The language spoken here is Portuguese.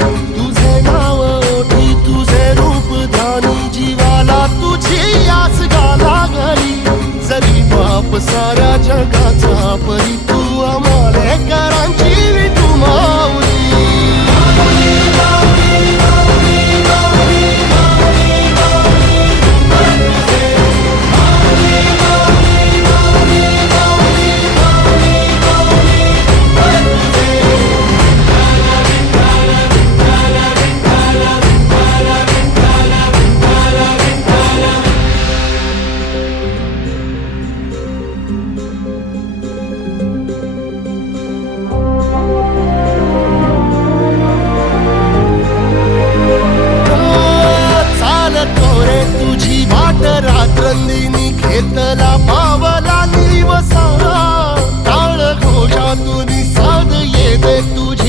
Thank you. virtude